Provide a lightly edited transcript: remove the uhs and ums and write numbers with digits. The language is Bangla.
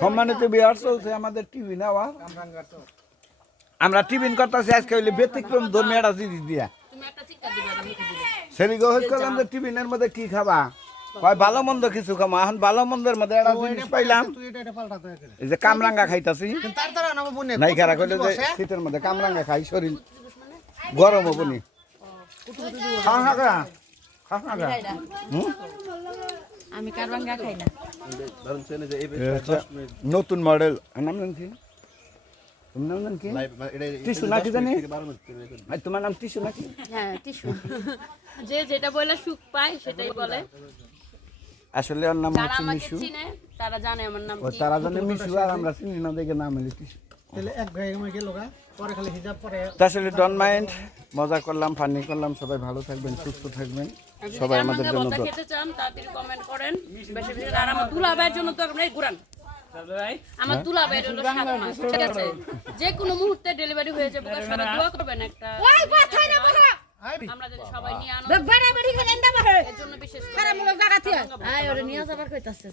সম্মানিত বিহার চলছে আমাদের টিভি নেওয়া আমরা টিফিন করতেছি আজকে হইলে ব্যতিক্রম ধর্মী একটা জিনিস দিয়া সেদিকে হয়ে করলাম যে টিফিনের মধ্যে কি খাবা কয় ভালো মন্দ কিছু খামা এখন ভালো মন্দের মধ্যে একটা জিনিস পাইলাম এই যে কামরাঙ্গা খাইতাছি নাই খারা কইলে যে শীতের মধ্যে কামরাঙ্গা খাই শরীর গরম হবনি আমি কারবাঙ্গা খাই না নতুন মডেল নাম জানি কি তোমার নাম জানি কি টিসু নাকি জানি তোমার নাম টিসু নাকি হ্যাঁ টিসু যে যেটা বলে সুখ পায় সেটাই বলে আসলে ওর নাম হচ্ছে মিশু তারা জানে আমার নাম কি তারা জানে মিশু আর আমরা চিনি না দেখে নাম হলো টিসু তাহলে এক ভাই আমার গেল গা পরে খালি হিসাব পরে আসলে ডোন্ট মাইন্ড মজা করলাম ফানি করলাম সবাই ভালো থাকবেন সুস্থ থাকবেন সবাই আমাদের জন্য দোয়া খেতে চান তাড়াতাড়ি কমেন্ট করেন বেশি বেশি আর আমার দুলাভাইয়ের জন্য তো আপনারা ঘুরান আমার দুলাভাইয়ের হলো 7 মাস ঠিক আছে যে কোনো মুহূর্তে ডেলিভারি হয়ে যাবে সবাই দোয়া করবেন একটা ওই বাছাই না বাবা আমরা যদি সবাই নিয়ে আনন্দ বাড়াবাড়ি খেলেন না বাবা এর জন্য বিশেষ করে খারাপ লোক জায়গা থেকে আয় ওরে নিয়ে যাবার কইতাছে